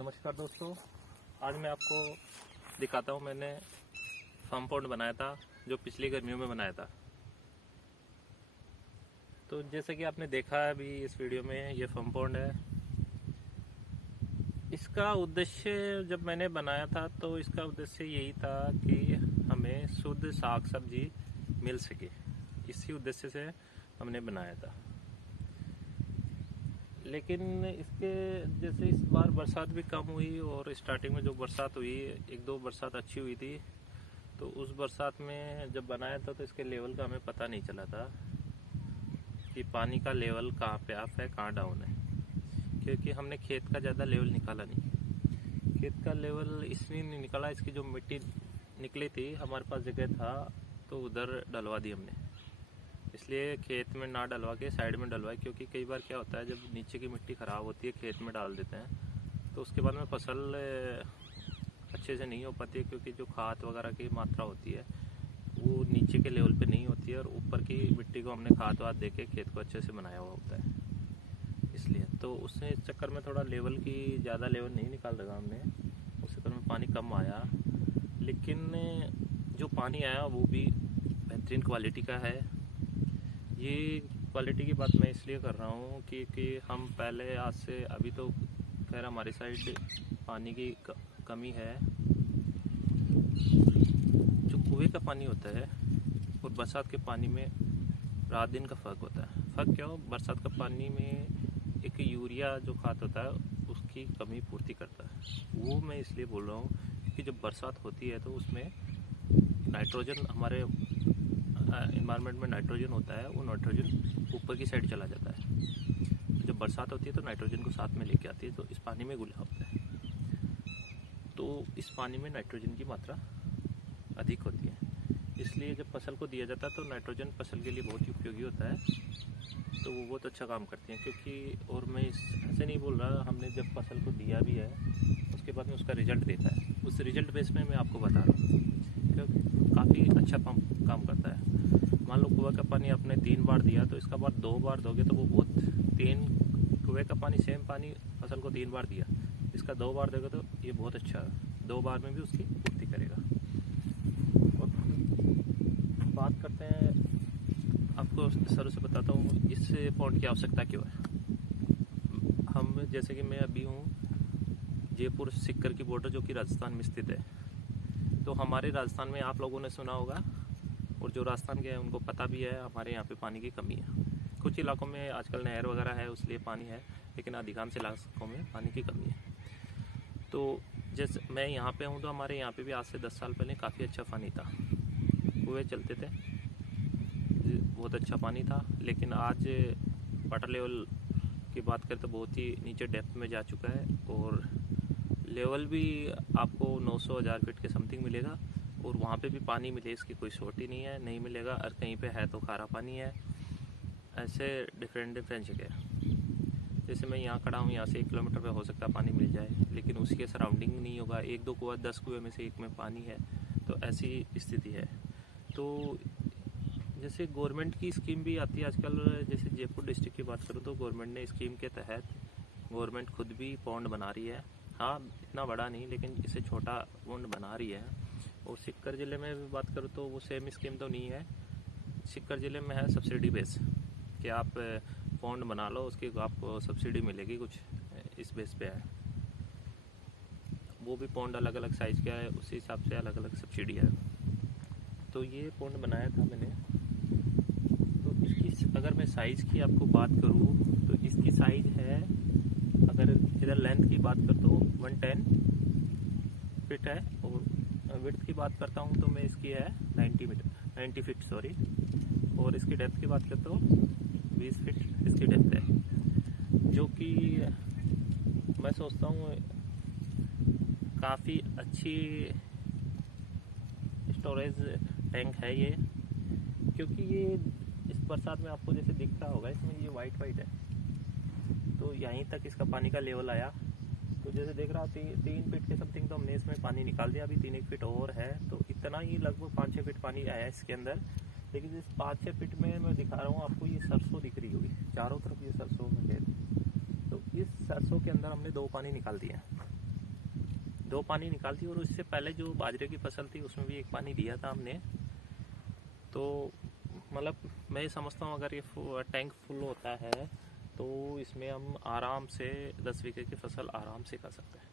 नमस्कार दोस्तों, आज मैं आपको दिखाता हूँ मैंने फार्म पॉन्ड बनाया था जो पिछली गर्मियों में बनाया था। तो जैसे कि आपने देखा है अभी इस वीडियो में, ये फार्म पॉन्ड है। इसका उद्देश्य जब मैंने बनाया था तो इसका उद्देश्य यही था कि हमें शुद्ध साग सब्जी मिल सके, इसी उद्देश्य से हमने बनाया था। लेकिन इसके जैसे इस बार बरसात भी कम हुई और स्टार्टिंग में जो बरसात हुई, एक दो बरसात अच्छी हुई थी, तो उस बरसात में जब बनाया था तो इसके लेवल का हमें पता नहीं चला था कि पानी का लेवल कहाँ पे अप है कहाँ डाउन है, क्योंकि हमने खेत का ज़्यादा लेवल निकाला नहीं। खेत का लेवल इसलिए नहीं निकाला, इसकी जो मिट्टी निकली थी हमारे पास जगह था तो उधर डलवा दी हमने, इसलिए खेत में ना डलवा के साइड में डलवाए। क्योंकि कई बार क्या होता है, जब नीचे की मिट्टी ख़राब होती है खेत में डाल देते हैं तो उसके बाद में फसल अच्छे से नहीं हो पाती है, क्योंकि जो खाद वगैरह की मात्रा होती है वो नीचे के लेवल पे नहीं होती है और ऊपर की मिट्टी को हमने खाद वाद दे के खेत को अच्छे से बनाया हुआ होता है। इसलिए तो उसने इस चक्कर में थोड़ा लेवल की ज़्यादा लेवल नहीं निकाल रखा हमने, उस चक्कर में पानी कम आया। लेकिन जो पानी आया वो भी बेहतरीन क्वालिटी का है। ये क्वालिटी की बात मैं इसलिए कर रहा हूँ क्योंकि हम पहले आज से अभी तो खैर हमारी साइड पानी की कमी है। जो कुएं का पानी होता है और बरसात के पानी में रात दिन का फ़र्क होता है। फ़र्क क्या हो, बरसात का पानी में एक यूरिया जो खाद होता है उसकी कमी पूर्ति करता है। वो मैं इसलिए बोल रहा हूँ क्योंकि जब बरसात होती है तो उसमें नाइट्रोजन, हमारे इन्वायरमेंट में नाइट्रोजन होता है, वो नाइट्रोजन ऊपर की साइड चला जाता है। जब बरसात होती है तो नाइट्रोजन को साथ में लेके आती है, तो इस पानी में घुला होता है, तो इस पानी में नाइट्रोजन की मात्रा अधिक होती है। इसलिए जब फसल को दिया जाता है तो नाइट्रोजन फसल के लिए बहुत ही उपयोगी होता है, तो वो बहुत अच्छा काम करती हैं। क्योंकि और मैं ऐसे नहीं बोल रहा, हमने जब फसल को दिया भी है उसके बाद में उसका रिजल्ट देता है, उस रिजल्ट बेस में मैं आपको बता रहा हूँ क्योंकि काफ़ी अच्छा काम करता है। मान लो कुएं का पानी आपने 3 बार दिया तो इसका बार 2 बार दोगे तो वो बहुत 3 कुएं का पानी सेम पानी फसल को 3 बार दिया, इसका 2 बार दोगे तो ये बहुत अच्छा 2 बार में भी उसकी पूर्ति करेगा। और बात करते हैं, आपको सर से बताता हूँ इस पॉन्ड की आवश्यकता क्यों है। हम जैसे कि मैं अभी हूँ जयपुर सीकर की बॉर्डर जो कि राजस्थान में स्थित है, तो हमारे राजस्थान में आप लोगों ने सुना होगा और जो राजस्थान गए हैं उनको पता भी है, हमारे यहाँ पे पानी की कमी है। कुछ इलाकों में आजकल नहर वगैरह है उसलिए पानी है, लेकिन अधिकांश इलाकों में पानी की कमी है। तो जैसे मैं यहाँ पे हूँ तो हमारे यहाँ पे भी आज से 10 साल पहले काफ़ी अच्छा पानी था, कुएँ चलते थे, बहुत अच्छा पानी था। लेकिन आज वाटर लेवल की बात करें तो बहुत ही नीचे डेप्थ में जा चुका है और लेवल भी आपको 900-1000 फीट के समथिंग मिलेगा और वहाँ पे भी पानी मिले इसकी कोई शॉर्ट ही नहीं है, नहीं मिलेगा। और कहीं पे है तो खारा पानी है। ऐसे डिफरेंट जगह, जैसे मैं यहाँ खड़ा हूँ, यहाँ से 1 किलोमीटर पे हो सकता है पानी मिल जाए, लेकिन उसके सराउंडिंग नहीं होगा। 1-2 कुआं 10 कुएँ में से एक में पानी है, तो ऐसी स्थिति है। तो जैसे गवर्नमेंट की स्कीम भी आती है आजकल, जैसे जयपुर डिस्ट्रिक्ट की बात करूँ तो गवर्नमेंट ने स्कीम के तहत गवर्नमेंट खुद भी पॉन्ड बना रही है। हाँ, इतना बड़ा नहीं, लेकिन इसे छोटा पॉन्ड बना रही है। और सीकर ज़िले में भी बात करूँ तो वो सेम स्कीम तो नहीं है। सीकर ज़िले में है सब्सिडी बेस कि आप पॉन्ड बना लो, उसकी आपको सब्सिडी मिलेगी कुछ, इस बेस पे है। वो भी पॉन्ड अलग अलग साइज़ का है, उसी हिसाब से अलग अलग सब्सिडी है। तो ये पॉन्ड बनाया था मैंने। तो इसकी अगर मैं साइज़ की आपको बात करूँ तो इसकी साइज़ है, अगर इधर लेंथ की बात करता हूँ 110 फीट है, और विड्थ की बात करता हूँ तो मैं इसकी है 90 फीट सॉरी, और इसकी डेप्थ की बात करता हूँ 20 फीट इसकी डेप्थ है, जो कि मैं सोचता हूँ काफ़ी अच्छी स्टोरेज टैंक है ये। क्योंकि ये इस बरसात में आपको जैसे दिख रहा होगा, इसमें ये वाइट है, तो यहीं तक इसका पानी का लेवल आया। तो जैसे देख रहा हूँ 3 फीट के समथिंग तो हमने इसमें पानी निकाल दिया, अभी 3-1 फीट और है, तो इतना ही लगभग 5-6 फीट पानी आया इसके अंदर। लेकिन इस 5-6 फीट में मैं दिखा रहा हूँ आपको, ये सरसों दिख रही होगी चारों तरफ, ये सरसों में खेत, तो इस सरसों के अंदर हमने 2 पानी निकाल दिए हैं। 2 पानी निकालती है। और उससे पहले जो बाजरे की फसल थी उसमें भी 1 पानी दिया था हमने। तो मतलब मैं समझता हूँ अगर ये टैंक फुल होता है तो इसमें हम आराम से 10 बीघे की फसल आराम से कर सकते हैं।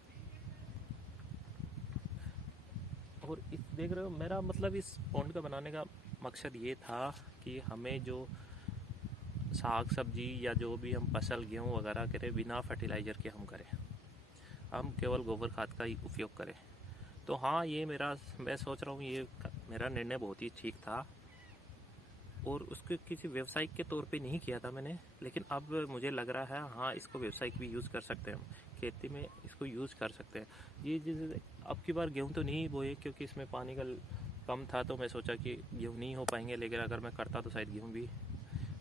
और इस देख रहे हो मेरा मतलब इस पॉन्ड का बनाने का मकसद ये था कि हमें जो साग सब्जी या जो भी हम फसल गेहूँ वगैरह करें बिना फर्टिलाइज़र के हम करें, हम केवल गोबर खाद का ही उपयोग करें। तो हाँ, ये मैं सोच रहा हूँ ये मेरा निर्णय बहुत ही ठीक था। और उसको किसी व्यवसायिक के तौर पे नहीं किया था मैंने, लेकिन अब मुझे लग रहा है हाँ इसको व्यवसायिक भी यूज़ कर सकते हैं, हम खेती में इसको यूज़ कर सकते हैं। ये जैसे अब की बार गेहूँ तो नहीं बोए क्योंकि इसमें पानी का कम था, तो मैं सोचा कि गेहूँ नहीं हो पाएंगे, लेकिन अगर मैं करता तो शायद गेहूँ भी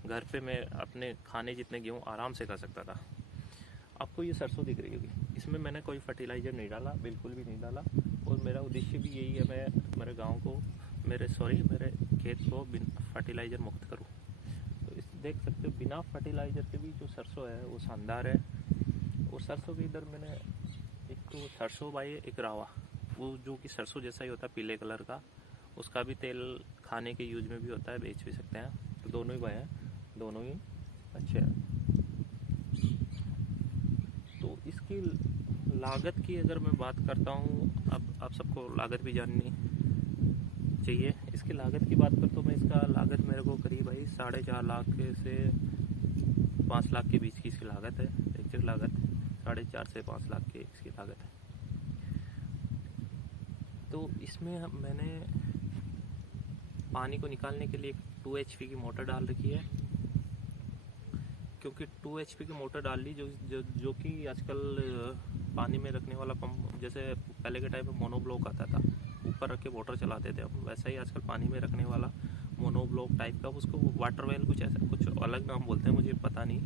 घर पे मैं अपने खाने जितने गेहूँ आराम से कर सकता था। आपको ये सरसों दिख रही होगी, इसमें मैंने कोई फर्टिलाइज़र नहीं डाला, बिल्कुल भी नहीं डाला। और मेरा उद्देश्य भी यही है, मैं मेरे गाँव को मेरे खेत को बिना फर्टिलाइज़र मुक्त करूँ। तो इस देख सकते हो बिना फर्टिलाइज़र के भी जो सरसों है वो शानदार है। और सरसों के इधर मैंने एक तो सरसों बाई, एक रावा, वो जो कि सरसों जैसा ही होता है पीले कलर का, उसका भी तेल खाने के यूज में भी होता है, बेच भी सकते हैं। तो दोनों ही बाएँ हैं, दोनों ही अच्छे हैं। तो इसकी लागत की अगर मैं बात करता हूँ, अब आप सबको लागत भी जाननी चाहिए। इसकी लागत की बात कर तो मैं इसका लागत मेरे को करीब भाई 4.5 लाख से 5 लाख के बीच की इसकी लागत है। एग्जैक्ट लागत 4.5 से 5 लाख की इसकी लागत है। तो इसमें मैंने पानी को निकालने के लिए 2 HP की मोटर डाल रखी है, क्योंकि 2 HP की मोटर डाल ली जो कि आजकल पानी में रखने वाला पंप, जैसे पहले के टाइम में मोनोब्लॉक आता था, ऊपर रख के मोटर चलाते थे, अब वैसा ही आजकल पानी में रखने वाला मोनोब्लॉक टाइप का, उसको वाटर वेल कुछ ऐसा कुछ अलग नाम बोलते हैं, मुझे पता नहीं,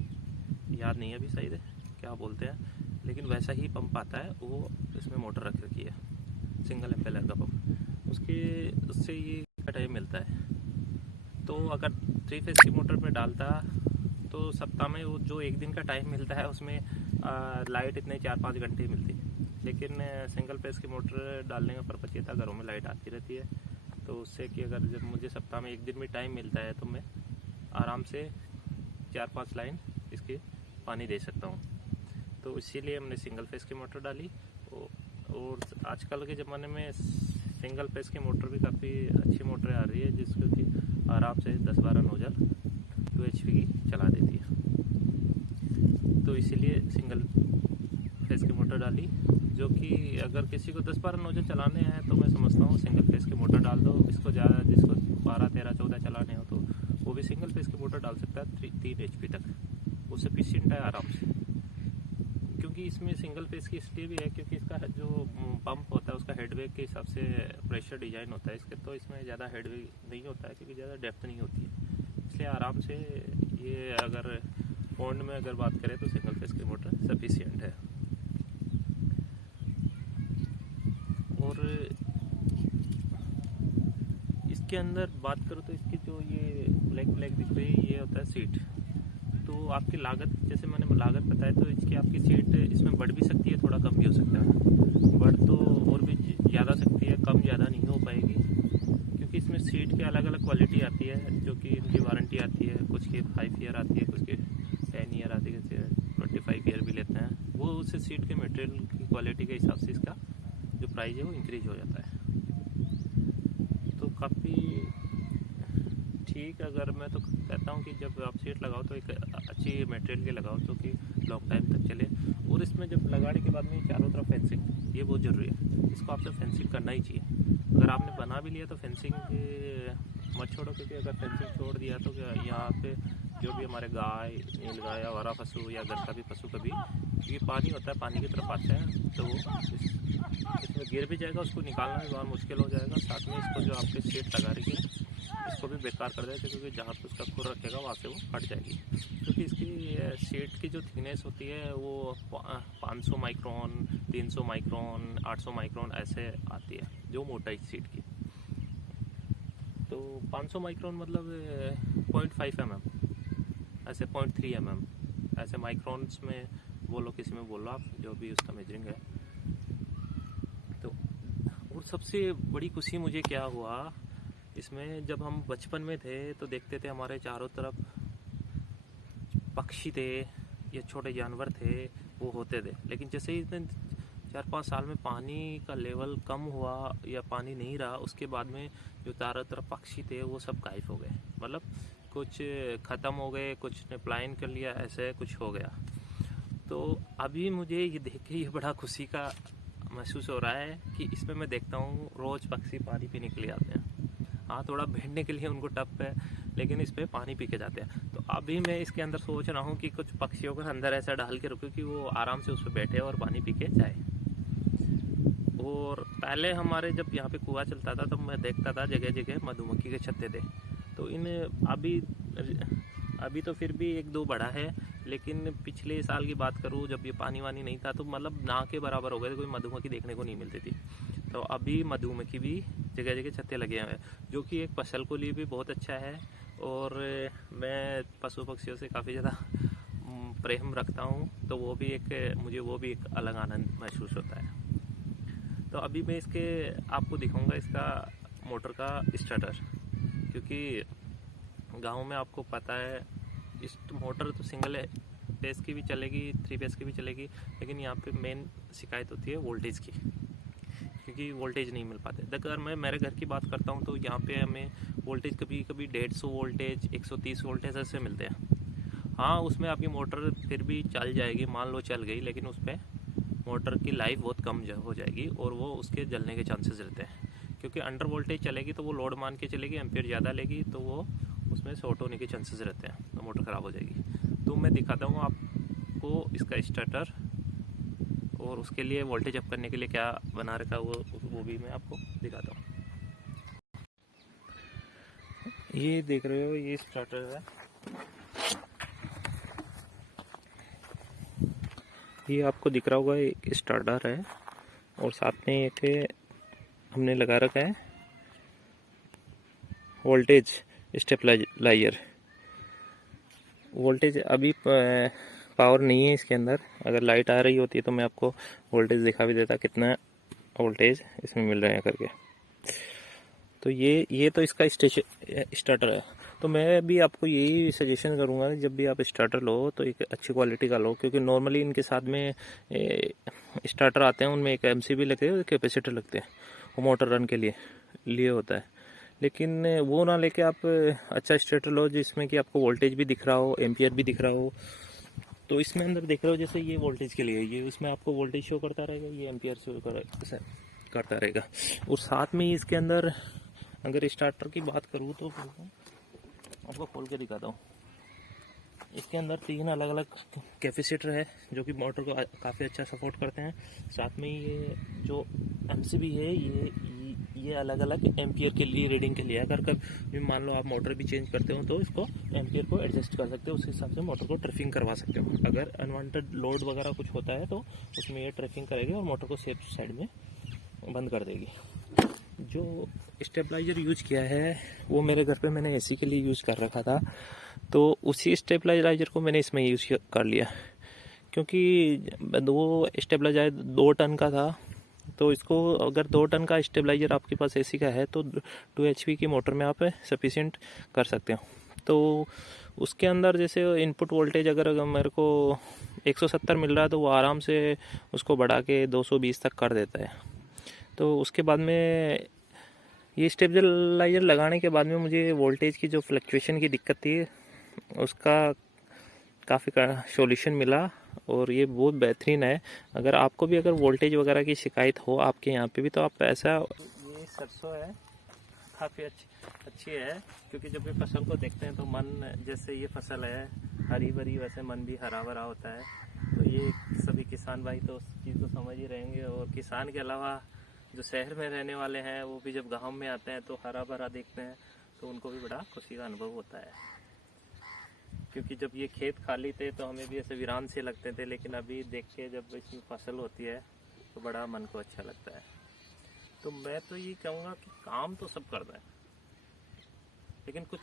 याद नहीं है अभी सही है क्या बोलते हैं, लेकिन वैसा ही पंप आता है, वो इसमें मोटर रख रखी है, सिंगल एम्पेयर का पंप, उससे ये टाइम मिलता है। तो अगर 3 फेज की मोटर में डालता तो सप्ताह में वो जो 1 दिन का टाइम मिलता है उसमें लाइट इतने 4-5 घंटे मिलती है। लेकिन सिंगल फेस की मोटर डालने का पर्पज़ ये था, घरों में लाइट आती रहती है, तो उससे कि अगर जब मुझे सप्ताह में 1 दिन भी टाइम मिलता है तो मैं आराम से 4-5 लाइन इसके पानी दे सकता हूँ। तो इसीलिए हमने सिंगल फेस की मोटर डाली। और आजकल के ज़माने में सिंगल फेस की मोटर भी काफ़ी अच्छी मोटर आ रही है, जिसको कि आराम से 10-12 नोजल 2 HP की चला देती है। तो इसीलिए सिंगल फेस की मोटर डाली, जो कि अगर किसी को 10-12 नोजल चलाने हैं तो मैं समझता हूँ सिंगल फेस की मोटर डाल दो। इसको ज़्यादा जिसको 12-13-14 चलाने हो तो वो भी सिंगल फेस की मोटर डाल सकता है 3 HP तक, वो सफिशिएंट है आराम से। क्योंकि इसमें सिंगल फेस की इसलिए भी है क्योंकि इसका जो पंप होता है उसका हेडवेग के हिसाब से प्रेशर डिजाइन होता है इसके, तो इसमें ज़्यादा हेडवेग नहीं होता है क्योंकि ज़्यादा डेप्थ नहीं होती है, इसलिए आराम से ये अगर पॉन्ड में अगर बात करें तो सिंगल फेस की मोटर सफिशिएंट है। और इसके अंदर बात करो तो इसकी जो ये ब्लैक दिख रही है ये होता है सीट। तो आपकी लागत, जैसे मैंने लागत बताया, तो इसकी आपकी सीट इसमें बढ़ भी सकती है, थोड़ा कम भी हो सकता है। बढ़ तो और भी ज़्यादा सकती है, कम ज़्यादा नहीं हो पाएगी, क्योंकि इसमें सीट की अलग अलग क्वालिटी आती है, जो कि इनकी वारंटी आती है, कुछ की 5 ईयर आती है, कुछ की 10 ईयर आती है, 25 ईयर भी लेते हैं। वो उससे सीट के मटेरियल की क्वालिटी के हिसाब से इसका जो प्राइस है वो इंक्रीज हो जाता है। तो काफ़ी ठीक, अगर मैं तो कहता हूँ कि जब आप सीट लगाओ तो एक अच्छी मटेरियल की लगाओ जो कि लॉन्ग टाइम तक चले। और इसमें जब लगाने के बाद में चारों तरफ फेंसिंग ये बहुत ज़रूरी है, इसको आपसे फेंसिंग करना ही चाहिए। अगर आपने बना भी लिया तो फेंसिंग मत छोड़ो, क्योंकि अगर फेंसिंग छोड़ दिया तो यहाँ पे जो भी हमारे गाय, नीलगाय या हरा पशु या घर का भी पशु कभी, क्योंकि पानी होता है, पानी की तरफ आता है, तो इसमें गिर भी जाएगा, उसको निकालना भी बहुत मुश्किल हो जाएगा। साथ में इसको जो आपके सीट लगा रही है इसको भी बेकार कर देते, क्योंकि जहाँ पे उसका खुर रखेगा वहाँ से वो फट जाएगी, क्योंकि इसकी सीट की जो थिकनेस होती है वो 500 माइक्रोन, 300 माइक्रोन, 800 माइक्रोन ऐसे आती है जो मोटाई सीट की। तो 500 माइक्रोन मतलब 0.5 mm, ऐसे 0.3 mm, ऐसे माइक्रोन्स में बोलो, किसी में बोलो आप, जो भी उसका मेजरिंग है। और सबसे बड़ी खुशी मुझे क्या हुआ इसमें, जब हम बचपन में थे तो देखते थे हमारे चारों तरफ पक्षी थे या छोटे जानवर थे, वो होते थे। लेकिन जैसे ही इतने 4-5 साल में पानी का लेवल कम हुआ या पानी नहीं रहा, उसके बाद में जो चारों तरफ पक्षी थे वो सब गायब हो गए। मतलब कुछ ख़त्म हो गए, कुछ ने पलायन कर लिया, ऐसे कुछ हो गया। तो अभी मुझे ये देख के ये बड़ा खुशी का महसूस हो रहा है कि इसमें मैं देखता हूँ रोज़ पक्षी पानी पीने के लिए आते हैं। हाँ, थोड़ा बैठने के लिए उनको टप है, लेकिन इस पर पानी पी के जाते हैं। तो अभी मैं इसके अंदर सोच रहा हूँ कि कुछ पक्षियों को अंदर ऐसा डाल के रखूँ कि वो आराम से उस पर बैठे और पानी पी के जाए। और पहले हमारे जब यहाँ पे कुआं चलता था तब मैं देखता था जगह जगह मधुमक्खी के छत्ते थे। तो इन अभी तो फिर भी 1-2 बढ़ा है, लेकिन पिछले साल की बात करूँ जब ये पानी वानी नहीं था तो मतलब ना के बराबर हो गए थे, कोई मधुमक्खी देखने को नहीं मिलती थी। तो अभी मधुमक्खी भी जगह जगह छत्ते लगे हुए हैं, जो कि एक फसल को लिए भी बहुत अच्छा है। और मैं पशु पक्षियों से काफ़ी ज़्यादा प्रेम रखता हूँ, तो मुझे वो भी एक अलग आनंद महसूस होता है। तो अभी मैं आपको दिखाऊंगा इसका मोटर का स्टार्टर, क्योंकि गांव में आपको पता है इस मोटर तो सिंगल फेस की भी चलेगी, 3 फेस की भी चलेगी, लेकिन यहाँ पे मेन शिकायत होती है वोल्टेज की, क्योंकि वोल्टेज नहीं मिल पाते। अगर मैं मेरे घर की बात करता हूँ तो यहाँ पे हमें वोल्टेज कभी कभी 150 वोल्टेज, 130 वोल्टेज ऐसे मिलते हैं। हाँ, उसमें आपकी मोटर फिर भी चल जाएगी, मान लो चल गई, लेकिन उस पर मोटर की लाइफ बहुत कम हो जाएगी और वो उसके जलने के चांसेस रहते हैं, क्योंकि अंडर वोल्टेज चलेगी तो वो लोड मान के चलेगी, एम्पियर ज़्यादा लेगी तो वो उसमें शॉर्ट होने के चांसेस रहते हैं, तो मोटर ख़राब हो जाएगी। तो मैं दिखाता हूँ आपको इसका स्टार्टर, और उसके लिए वोल्टेज अप करने के लिए क्या बना रखा वो भी मैं आपको दिखाता हूँ। ये देख रहे हो, ये स्टार्टर है, ये आपको दिख रहा होगा, एक स्टार्टर है और साथ में एक हमने लगा रखा है वोल्टेज स्टेबलाइजर। वोल्टेज अभी पावर नहीं है इसके अंदर, अगर लाइट आ रही होती है तो मैं आपको वोल्टेज दिखा भी देता कितना वोल्टेज इसमें मिल रहा है करके। तो ये तो इसका स्टार्टर है। तो मैं भी आपको यही सजेशन करूंगा कि जब भी आप स्टार्टर लो तो एक अच्छी क्वालिटी का लो, क्योंकि नॉर्मली इनके साथ में स्टार्टर आते हैं, उनमें एक एमसीबी लगते हैं और कैपेसिटर लगते हैं, वो मोटर रन के लिए होता है। लेकिन वो ना लेके आप अच्छा स्टार्टर लो जिसमें कि आपको वोल्टेज भी दिख रहा हो, एम्पियर भी दिख रहा हो। तो इसमें अंदर देख रहे हो, जैसे ये वोल्टेज के लिए, ये उसमें आपको वोल्टेज शो करता रहेगा, ये एम्पियर शो करता रहेगा। और साथ में ही इसके अंदर अगर स्टार्टर की बात करूँ तो आपको खोल के दिखाता हूँ। इसके अंदर 3 अलग अलग कैपेसिटर है जो कि मोटर को काफ़ी अच्छा सपोर्ट करते हैं। साथ में ये जो एमसीबी है ये अलग अलग एम्पियर के लिए, रीडिंग के लिए, अगर कभी मान लो आप मोटर भी चेंज करते हो तो इसको एम्पियर को एडजस्ट कर सकते हो, उस हिसाब से मोटर को ट्रिपिंग करवा सकते हो। अगर अनवांटेड लोड वगैरह कुछ होता है तो उसमें ये ट्रिपिंग करेगी और मोटर को सेफ साइड में बंद कर देगी। जो स्टेबलाइजर यूज किया है वो मेरे घर पे मैंने एसी के लिए यूज़ कर रखा था, तो उसी स्टेबलाइजर को मैंने इसमें यूज़ कर लिया, क्योंकि वो स्टेबलाइजर 2 टन का था। तो इसको अगर 2 टन का स्टेबलाइजर आपके पास एसी का है तो 2 HP की मोटर में आप सफिशिएंट कर सकते हो। तो उसके अंदर जैसे इनपुट वोल्टेज अगर मेरे को 170 मिल रहा है तो वो आराम से उसको बढ़ा के 220 तक कर देता है। तो उसके बाद में ये स्टेबलाइजर लगाने के बाद में मुझे वोल्टेज की जो फ्लक्चुएशन की दिक्कत थी उसका काफ़ी सॉल्यूशन मिला, और ये बहुत बेहतरीन है। अगर आपको भी अगर वोल्टेज वगैरह की शिकायत हो आपके यहाँ पे भी, तो आप ऐसा, ये सरसों है, काफ़ी अच्छी है, क्योंकि जब भी फसल को देखते हैं तो मन, जैसे ये फसल है हरी भरी, वैसे मन भी हरा भरा होता है। तो ये सभी किसान भाई तो उस चीज़ को समझ ही रहेंगे, और किसान के अलावा जो शहर में रहने वाले हैं वो भी जब गांव में आते हैं तो हरा भरा देखते हैं तो उनको भी बड़ा खुशी का अनुभव होता है। क्योंकि जब ये खेत खाली थे तो हमें भी ऐसे वीरान से लगते थे, लेकिन अभी देख के जब इसमें फसल होती है तो बड़ा मन को अच्छा लगता है। तो मैं तो ये कहूँगा कि काम तो सब करता है, लेकिन कुछ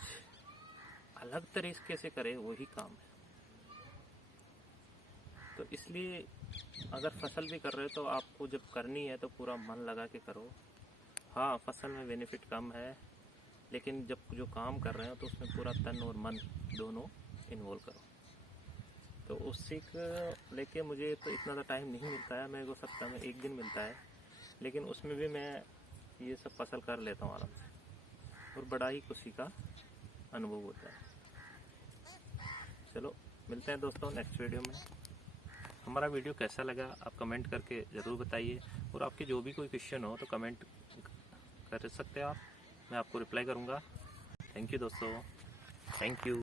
अलग तरीके से करे वही काम है। तो इसलिए अगर फसल भी कर रहे हो तो आपको जब करनी है तो पूरा मन लगा के करो, हाँ, फसल में बेनिफिट कम है, लेकिन जब जो काम कर रहे हो तो उसमें पूरा तन और मन दोनों इन्वॉल्व करो। तो उसी को लेके मुझे तो इतना तो टाइम नहीं मिलता है, मेरे को सप्ताह में 1 दिन मिलता है, लेकिन उसमें भी मैं ये सब फसल कर लेता हूँ आराम से, और बड़ा ही खुशी का अनुभव होता है। चलो मिलते हैं दोस्तों नेक्स्ट वीडियो में। हमारा वीडियो कैसा लगा आप कमेंट करके ज़रूर बताइए, और आपके जो भी कोई क्वेश्चन हो तो कमेंट कर सकते हैं आप, मैं आपको रिप्लाई करूँगा। थैंक यू दोस्तों, थैंक यू।